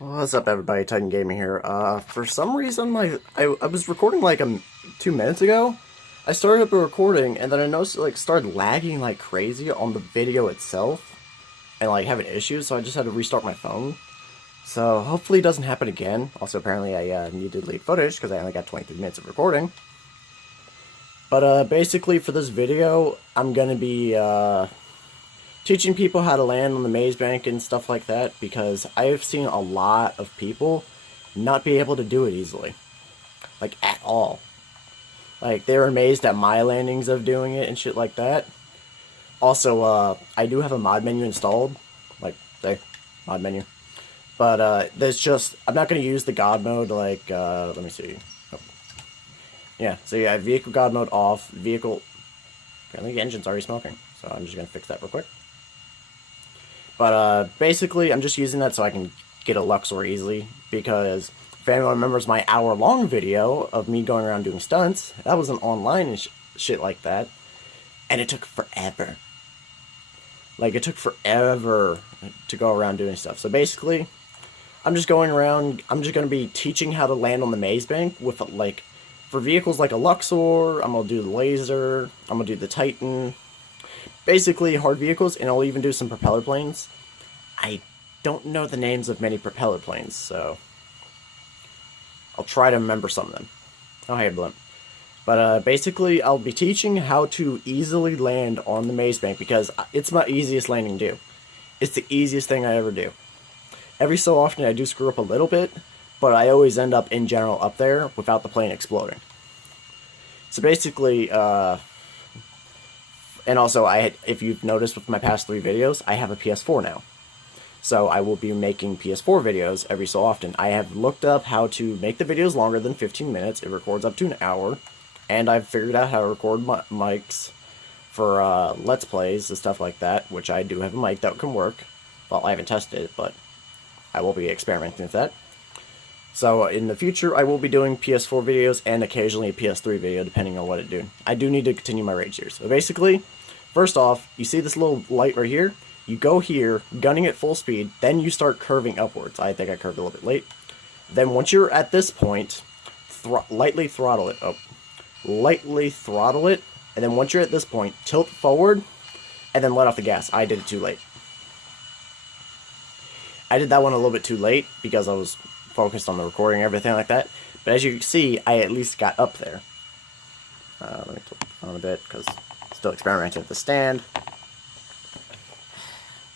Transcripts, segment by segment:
What's up, everybody? Titan Gaming here. For some reason, I was recording like 2 minutes ago. I started up a recording, and then I noticed it like started lagging like crazy on the video itself, and like having issues. So I just had to restart my phone. So hopefully it doesn't happen again. Also, apparently I need to delete footage because I only got 23 minutes of recording. But basically for this video, I'm gonna be teaching people how to land on the maze bank and stuff like that, because I've seen a lot of people not be able to do it easily. Like, at all. Like, they're amazed at my landings of doing it and shit like that. Also, I do have a mod menu installed. Like, there, mod menu. But, there's just, I'm not going to use the God mode, like, let me see. Oh. Yeah, so yeah, vehicle God mode off, vehicle, apparently the engine's already smoking, so I'm just going to fix that real quick. But basically, I'm just using that so I can get a Luxor easily, because if anyone remembers my hour-long video of me going around doing stunts, that wasn't online and shit like that, and it took forever. Like, it took forever to go around doing stuff. So basically, I'm just going around, I'm just going to be teaching how to land on the maze bank with, like, for vehicles like a Luxor, I'm going to do the Laser, I'm going to do the Titan, basically hard vehicles, and I'll even do some propeller planes. I don't know the names of many propeller planes, so I'll try to remember some of them. Oh, hey, Blimp. But basically, I'll be teaching how to easily land on the maze bank, because it's my easiest landing to do. It's the easiest thing I ever do. Every so often, I do screw up a little bit, but I always end up, in general, up there without the plane exploding. So basically, and also, if you've noticed with my past 3 videos, I have a PS4 now. So I will be making PS4 videos every so often. I have looked up how to make the videos longer than 15 minutes. It records up to an hour. And I've figured out how to record mics for Let's Plays and stuff like that, which I do have a mic that can work. Well, I haven't tested it, but I will be experimenting with that. So in the future, I will be doing PS4 videos and occasionally a PS3 video, depending on what it do. I do need to continue my Rage series. So basically, first off, you see this little light right here? You go here, gunning at full speed, then you start curving upwards. I think I curved a little bit late. Then once you're at this point, lightly throttle it. Oh, lightly throttle it, and then once you're at this point, tilt forward, and then let off the gas. I did it too late. I did that one a little bit too late because I was focused on the recording and everything like that. But as you can see, I at least got up there. Let me tilt it on a bit, because still experimenting with the stand.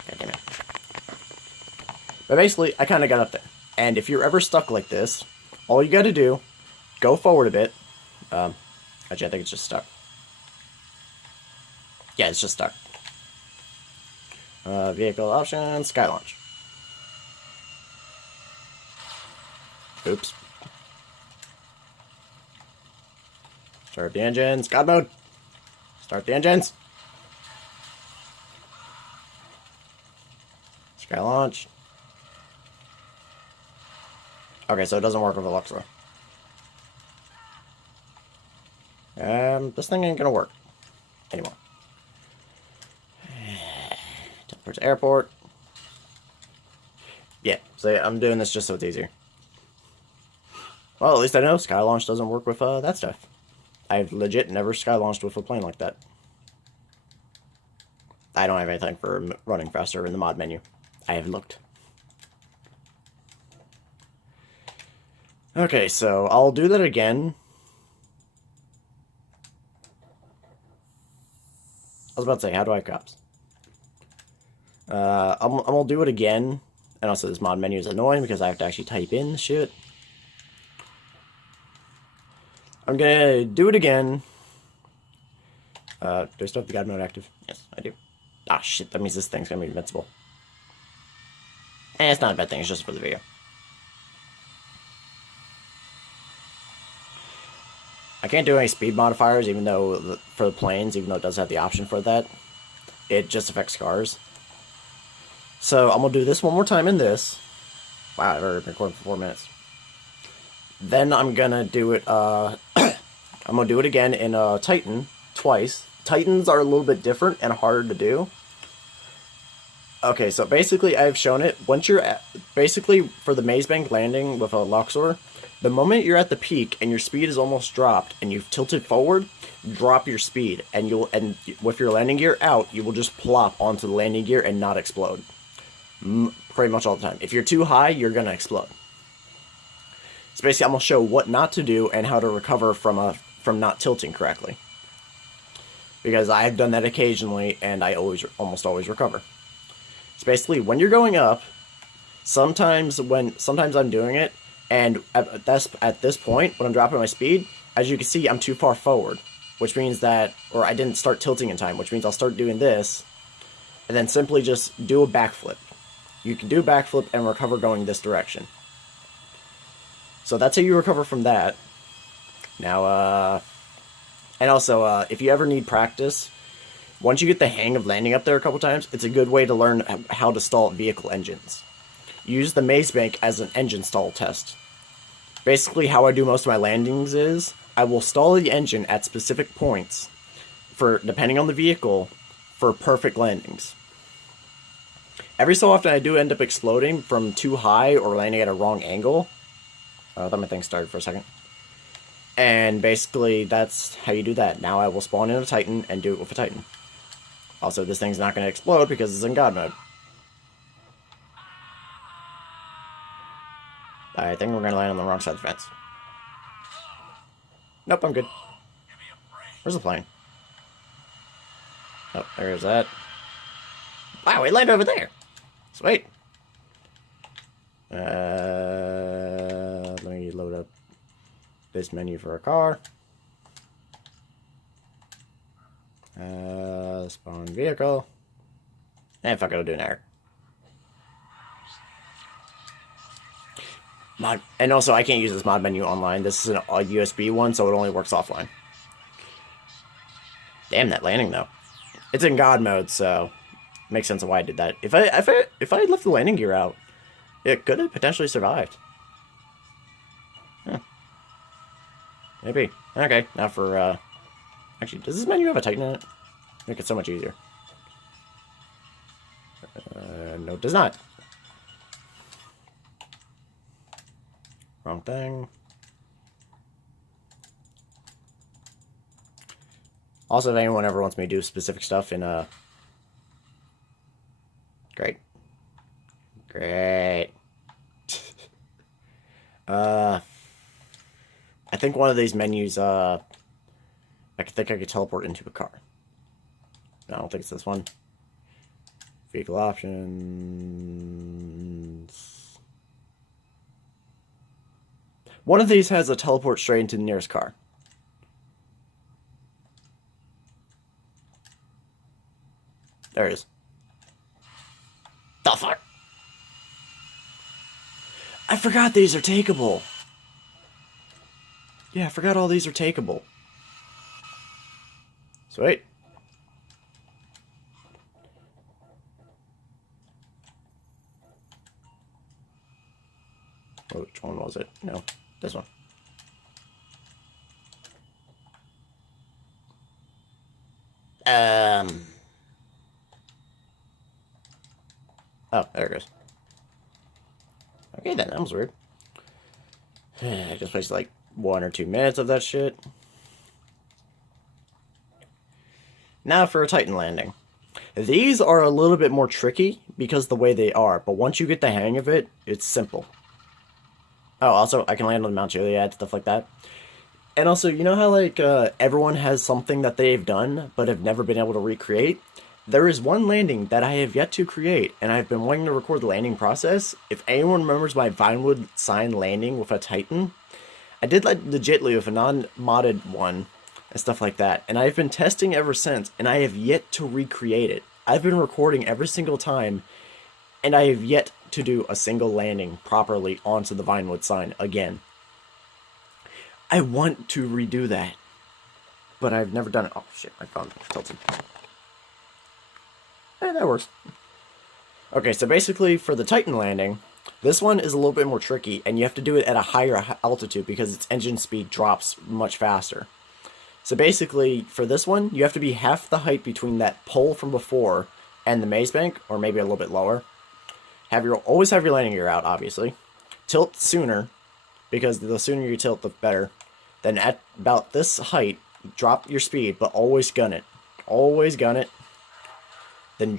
God damn it. But basically, I kind of got up there. And if you're ever stuck like this, all you got to do, go forward a bit. Actually, I think it's just stuck. Yeah, it's just stuck. Vehicle options, sky launch. Oops. Start the engines. God mode. Start the engines. Sky launch. Okay, so it doesn't work with the Luxor. This thing ain't gonna work anymore. Towards airport. Yeah, so yeah, I'm doing this just so it's easier. Well, at least I know sky launch doesn't work with that stuff. I've legit never sky launched with a plane like that. I don't have anything for running faster in the mod menu. I have looked. Okay, so I'll do that again. I was about to say, how do I have cops? I'm gonna do it again. And also, this mod menu is annoying because I have to actually type in shit. I'm gonna do it again. Do I still have the God mode active? Yes, I do. Ah, shit, that means this thing's gonna be invincible. And it's not a bad thing, it's just for the video. I can't do any speed modifiers, even though, for the planes, even though it does have the option for that. It just affects cars. So, I'm gonna do this one more time in this. Wow, I've already been recording for 4 minutes. Then I'm gonna do it, I'm gonna do it again in Titan, twice. Titans are a little bit different and harder to do. Okay, so basically I've shown it. Once you're at, basically for the Maze Bank landing with a Luxor, the moment you're at the peak and your speed is almost dropped and you've tilted forward, drop your speed and with your landing gear out, you will just plop onto the landing gear and not explode. Pretty much all the time. If you're too high, you're gonna explode. So basically I'm gonna show what not to do and how to recover from not tilting correctly. Because I've done that occasionally and I almost always recover. So basically, when you're going up, sometimes I'm doing it, and at this point, when I'm dropping my speed, as you can see, I'm too far forward, which means that, or I didn't start tilting in time, which means I'll start doing this, and then simply just do a backflip. You can do a backflip and recover going this direction. So that's how you recover from that. Now, and also, if you ever need practice, once you get the hang of landing up there a couple times, it's a good way to learn how to stall vehicle engines. Use the Maze Bank as an engine stall test. Basically, how I do most of my landings is, I will stall the engine at specific points, depending on the vehicle, for perfect landings. Every so often I do end up exploding from too high or landing at a wrong angle. Oh, I thought my thing started for a second. And basically, that's how you do that. Now I will spawn in a Titan and do it with a Titan. Also, this thing's not going to explode because it's in God mode. I think we're going to land on the wrong side of the fence. Nope, I'm good. Where's the plane? Oh, there's that. Wow, we landed over there. Sweet. Let me load up this menu for a car. Spawn vehicle. And fuck it, I'll do an error. Mod, and also I can't use this mod menu online. This is a USB one, so it only works offline. Damn, that landing though. It's in God mode, so makes sense of why I did that. If I had left the landing gear out, it could have potentially survived. Huh. Maybe. Okay, now for actually, does this menu have a Titan in it? Make it so much easier. No, it does not. Wrong thing. Also, if anyone ever wants me to do specific stuff in great. Great. I think one of these menus, I think I could teleport into a car. No, I don't think it's this one. Vehicle options. One of these has a teleport straight into the nearest car. There it is. The fuck? I forgot these are takeable. Yeah, I forgot all these are takeable. Sweet. Which one was it? No, this one. Oh, there it goes. Okay, then that was weird. I just wasted like 1 or 2 minutes of that shit. Now for a Titan landing. These are a little bit more tricky because the way they are, but once you get the hang of it, it's simple. Oh, also, I can land on Mount Chiliad, stuff like that. And also, you know how, like, everyone has something that they've done, but have never been able to recreate? There is one landing that I have yet to create, and I've been wanting to record the landing process. If anyone remembers my Vinewood sign landing with a Titan, I did, like, legitly with a non-modded one, and stuff like that. And I've been testing ever since, and I have yet to recreate it. I've been recording every single time, and I have yet to do a single landing properly onto the Vinewood sign again. I want to redo that, but I've never done it. Oh shit, my phone tilted. That works. Okay, so basically for the Titan landing, this one is a little bit more tricky, and you have to do it at a higher altitude because its engine speed drops much faster. So basically, for this one, you have to be half the height between that pole from before and the maze bank, or maybe a little bit lower. Always have your landing gear out, obviously. Tilt sooner, because the sooner you tilt, the better. Then at about this height, drop your speed, but always gun it. Always gun it. Then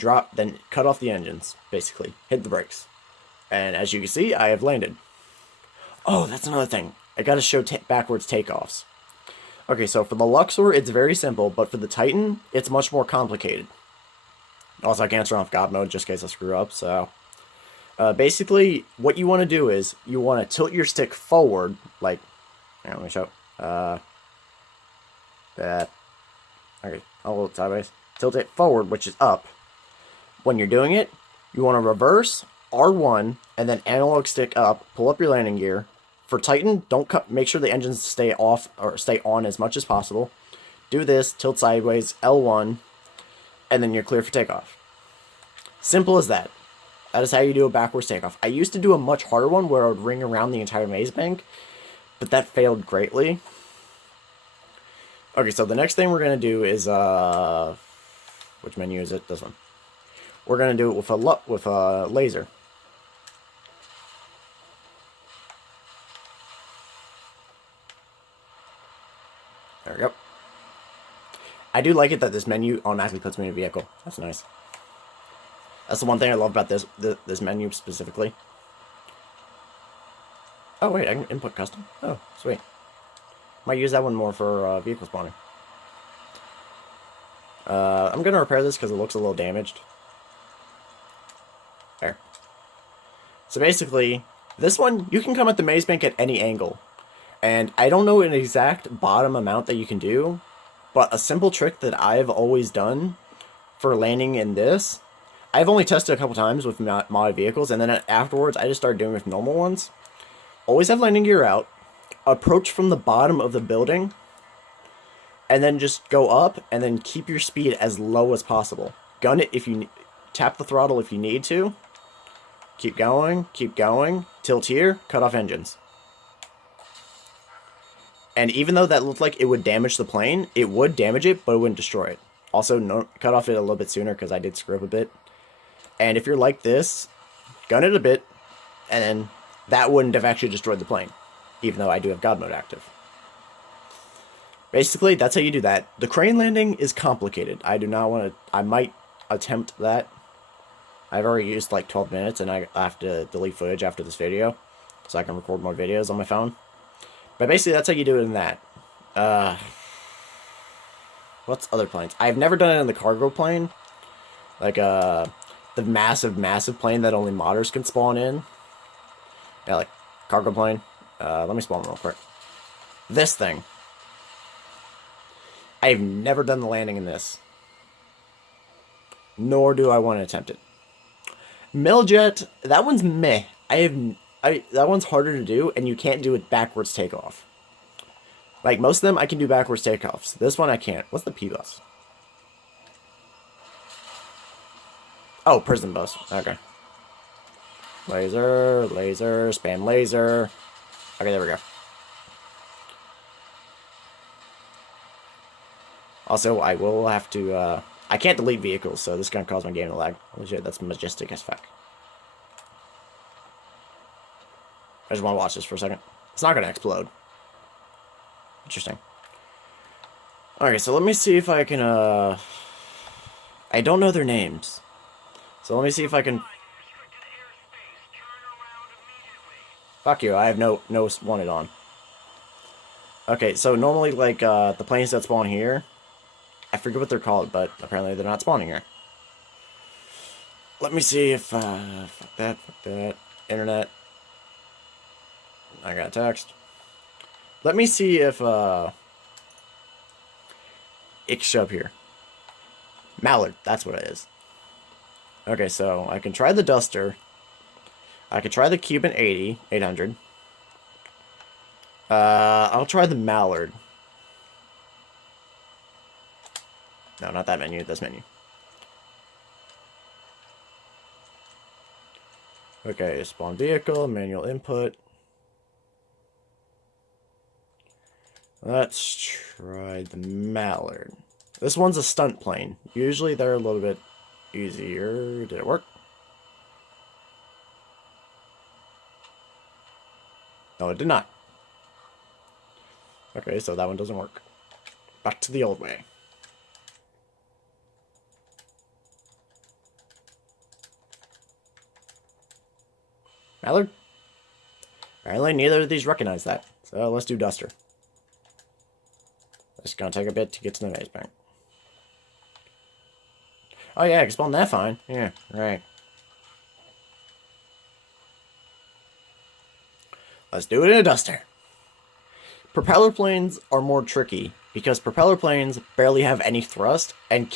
cut off the engines, basically. Hit the brakes. And as you can see, I have landed. Oh, that's another thing. I gotta show backwards takeoffs. Okay, so for the Luxor, it's very simple, but for the Titan, it's much more complicated. Also, I can't turn off God mode just in case I screw up, so... basically, what you want to do is, you want to tilt your stick forward, like... Here, let me show. That. Okay, I'll hold it sideways. Tilt it forward, which is up. When you're doing it, you want to reverse R1, and then analog stick up, pull up your landing gear. For Titan, make sure the engines stay off, or stay on as much as possible. Do this, tilt sideways, L1, and then you're clear for takeoff. Simple as that. That is how you do a backwards takeoff. I used to do a much harder one where I would ring around the entire maze bank, but that failed greatly. Okay, so the next thing we're going to do is, which menu is it? This one. We're going to do it with a laser. There we go. I do like it that this menu automatically puts me in a vehicle. That's nice. That's the one thing I love about this menu specifically. Oh wait, I can input custom. Oh, sweet. Might use that one more for vehicle spawning. I'm gonna repair this because it looks a little damaged. There. So basically, this one, you can come at the maze bank at any angle. And I don't know an exact bottom amount that you can do, but a simple trick that I've always done for landing in this, I've only tested a couple times with mod vehicles, and then afterwards I just started doing it with normal ones. Always have landing gear out, approach from the bottom of the building, and then just go up, and then keep your speed as low as possible. Gun it if you tap the throttle if you need to. Keep going, tilt here, cut off engines. And even though that looked like it would damage the plane, it would damage it, but it wouldn't destroy it. Also, cut off it a little bit sooner because I did screw up a bit. And if you're like this, gun it a bit, and then that wouldn't have actually destroyed the plane, even though I do have God mode active. Basically, that's how you do that. The crane landing is complicated. I do not want to... I might attempt that. I've already used like 12 minutes, and I have to delete footage after this video, so I can record more videos on my phone. But basically, that's how you do it in that. What's other planes? I've never done it in the cargo plane. Like, the massive plane that only modders can spawn in. Yeah, like, cargo plane. Let me spawn real quick. This thing. I've never done the landing in this. Nor do I want to attempt it. Miljet, that one's meh. That one's harder to do, and you can't do it backwards takeoff. Like, most of them, I can do backwards takeoffs. This one, I can't. What's the P-bus? Oh, prison bus. Okay. Laser, spam laser. Okay, there we go. Also, I will have to, I can't delete vehicles, so this is going to cause my game to lag. Holy shit, that's majestic as fuck. I just want to watch this for a second. It's not going to explode. Interesting. Okay, so let me see if I can, I don't know their names. So let me see if I can... Fuck you, I have no wanted on. Okay, so normally, like, the planes that spawn here, I forget what they're called, but apparently they're not spawning here. Let me see if, fuck that, internet. I got text. Let me see if, it can show up here. Mallard, that's what it is. Okay, so I can try the Duster. I could try the Cuban 800. I'll try the Mallard. No, not that menu, this menu. Okay, spawn vehicle, manual input. Let's try the Mallard. This one's a stunt plane. Usually they're a little bit easier. Did it work? No, it did not. Okay, so that one doesn't work. Back to the old way. Mallard? Apparently neither of these recognize that. So let's do Duster. It's gonna take a bit to get to the maze bank. Oh yeah, I can spawn that fine. Yeah, right. Let's do it in a Duster. Propeller planes are more tricky because propeller planes barely have any thrust and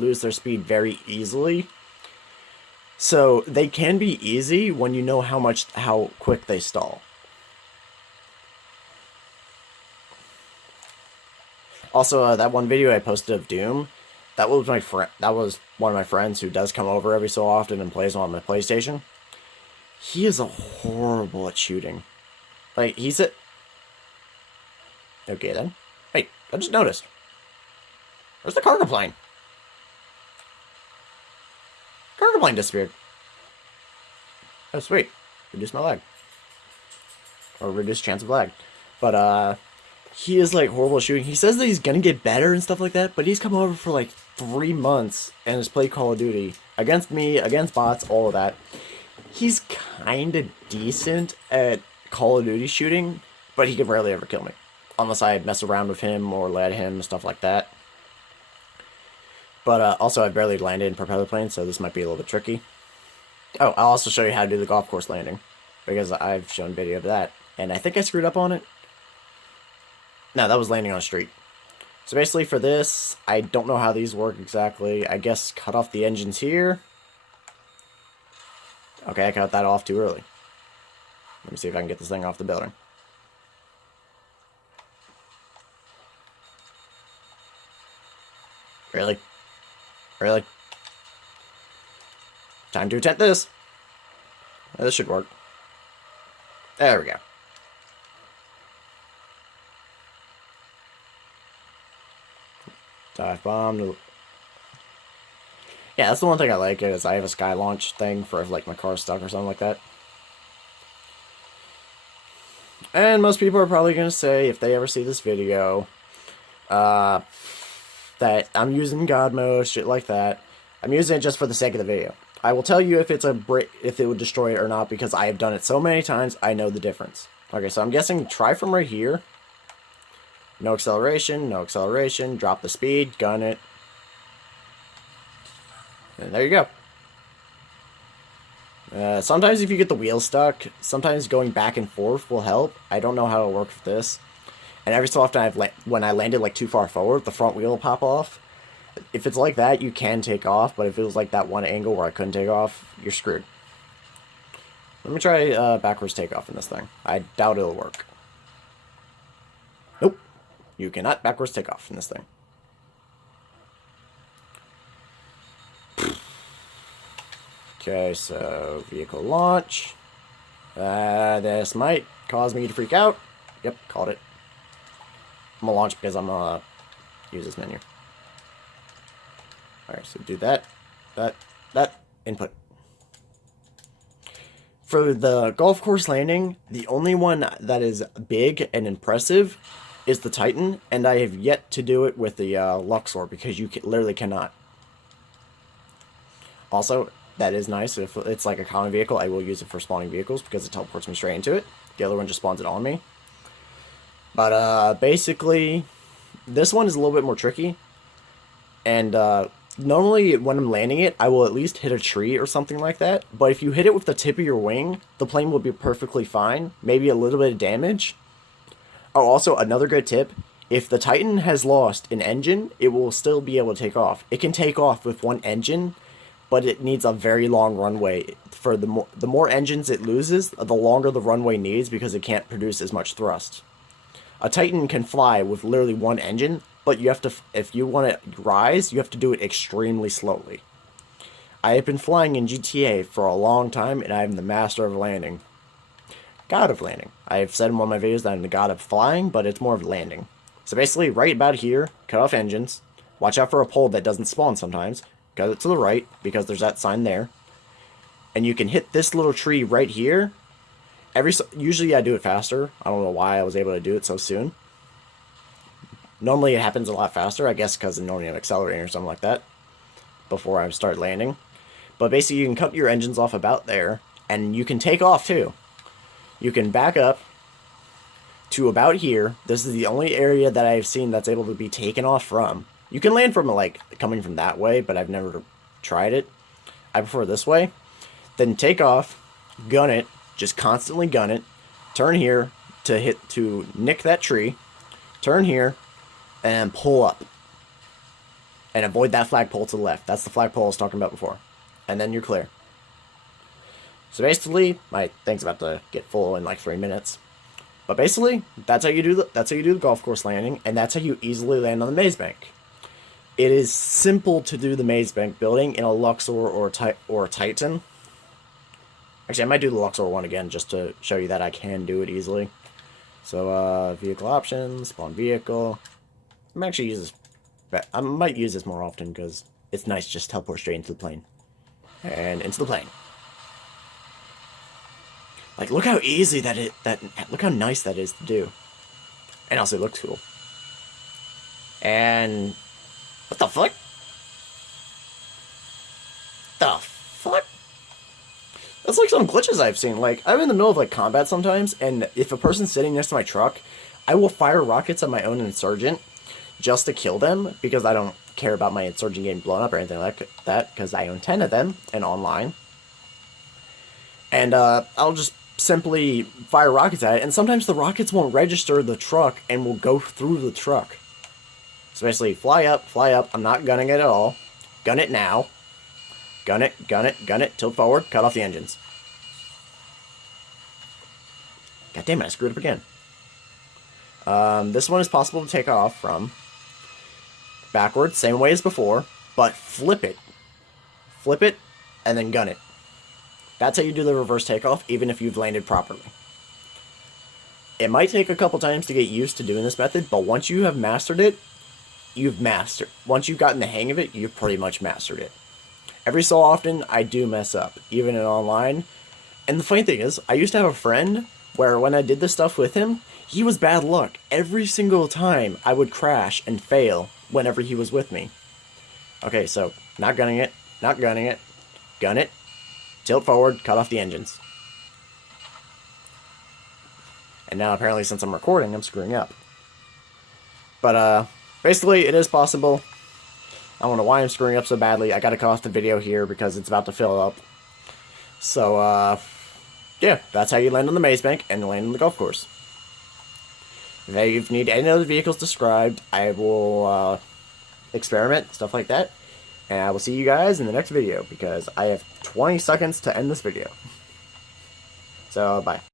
lose their speed very easily. So they can be easy when you know how quick they stall. Also, that one video I posted of Doom, that was one of my friends who does come over every so often and plays on my PlayStation. He is horrible at shooting. Like, he's a... Okay, then. Wait, I just noticed. Where's the cargo plane? Cargo plane disappeared. Oh, sweet. Reduce my lag. Or reduce chance of lag. But, he is, like, horrible at shooting. He says that he's gonna get better and stuff like that, but he's come over for, like, 3 months and has played Call of Duty. Against me, against bots, all of that. He's kinda decent at Call of Duty shooting, but he can rarely ever kill me. Unless I mess around with him or let him, stuff like that. But also, I barely landed in propeller planes, so this might be a little bit tricky. Oh, I'll also show you how to do the golf course landing, because I've shown video of that. And I think I screwed up on it. No, that was landing on a street. So basically for this, I don't know how these work exactly. I guess cut off the engines here. Okay, I cut that off too early. Let me see if I can get this thing off the building. Really? Really? Time to attempt this. This should work. There we go. Dive bomb. Yeah, that's the one thing I like is I have a sky launch thing for if like my car's stuck or something like that. And most people are probably going to say, if they ever see this video, that I'm using God mode, shit like that. I'm using it just for the sake of the video. I will tell you if it's if it would destroy it or not, because I have done it so many times, I know the difference. Okay, so I'm guessing try from right here. No acceleration, drop the speed, gun it. And there you go. Sometimes if you get the wheel stuck, sometimes going back and forth will help. I don't know how it'll work with this. And every so often, when I landed like too far forward, the front wheel will pop off. If it's like that, you can take off, but if it was like that one angle where I couldn't take off, you're screwed. Let me try backwards takeoff in this thing. I doubt it'll work. Nope. You cannot backwards take off in this thing. Okay, so vehicle launch. This might cause me to freak out. Yep, called it. I'm gonna launch because I'm gonna use this menu. Alright, so do that, input. For the golf course landing, the only one that is big and impressive is the Titan, and I have yet to do it with the Luxor because you literally cannot. Also, that is nice. If it's like a common vehicle, I will use it for spawning vehicles because it teleports me straight into it. The other one just spawns it on me. But basically, this one is a little bit more tricky. And normally when I'm landing it, I will at least hit a tree or something like that. But if you hit it with the tip of your wing, the plane will be perfectly fine. Maybe a little bit of damage. Oh, also another good tip. If the Titan has lost an engine, it will still be able to take off. It can take off with one engine, but it needs a very long runway. For the more engines it loses, the longer the runway needs because it can't produce as much thrust. A Titan can fly with literally one engine, but you have to, if you want to rise, you have to do it extremely slowly. I have been flying in GTA for a long time, and I am the master of landing. God of landing. I have said in one of my videos that I'm the god of flying, but it's more of landing. So basically, right about here, cut off engines, watch out for a pole that doesn't spawn sometimes, cut it to the right, because there's that sign there. And you can hit this little tree right here. Usually I do it faster. I don't know why I was able to do it so soon. Normally it happens a lot faster, I guess because normally I'm accelerating or something like that before I start landing. But basically you can cut your engines off about there, and you can take off too. You can back up to about here. This is the only area that I've seen that's able to be taken off from. You can land from, like, coming from that way, but I've never tried it. I prefer this way. Then take off, gun it, just constantly gun it, turn here to nick that tree, turn here, and pull up. And avoid that flagpole to the left. That's the flagpole I was talking about before. And then you're clear. So basically, my thing's about to get full in like 3 minutes. But basically, that's how you do the golf course landing, and that's how you easily land on the maze bank. It is simple to do the maze bank building in a Luxor or a Titan. Actually, I might do the Luxor one again just to show you that I can do it easily. So, vehicle options, spawn vehicle. I might actually use this. I might use this more often because it's nice to just teleport straight into the plane. And into the plane. Like, look how easy look how nice that is to do. And also, it looks cool. And what the fuck? The fuck? That's like some glitches I've seen. Like, I'm in the middle of like combat sometimes, and if a person's sitting next to my truck, I will fire rockets at my own insurgent just to kill them, because I don't care about my insurgent getting blown up or anything like that, because I own 10 of them and online. And I'll just simply fire rockets at it, and sometimes the rockets won't register the truck and will go through the truck. So basically, fly up, I'm not gunning it at all. Gun it now. Gun it, tilt forward, cut off the engines. God damn it, I screwed up again. This one is possible to take off from backwards, same way as before, but flip it. Flip it, and then gun it. That's how you do the reverse takeoff, even if you've landed properly. It might take a couple times to get used to doing this method, but once you have mastered it, once you've gotten the hang of it, you've pretty much mastered it. Every so often, I do mess up, even in online. And the funny thing is, I used to have a friend where when I did this stuff with him, he was bad luck. Every single time I would crash and fail whenever he was with me. Okay, so, not gunning it, gun it, tilt forward, cut off the engines. And now apparently since I'm recording, I'm screwing up. But, basically, it is possible. I don't know why I'm screwing up so badly. I gotta cut off the video here because it's about to fill up. So, yeah, that's how you land on the maze bank and land on the golf course. If you need any other vehicles described, I will, experiment, stuff like that. And I will see you guys in the next video because I have 20 seconds to end this video. So, bye.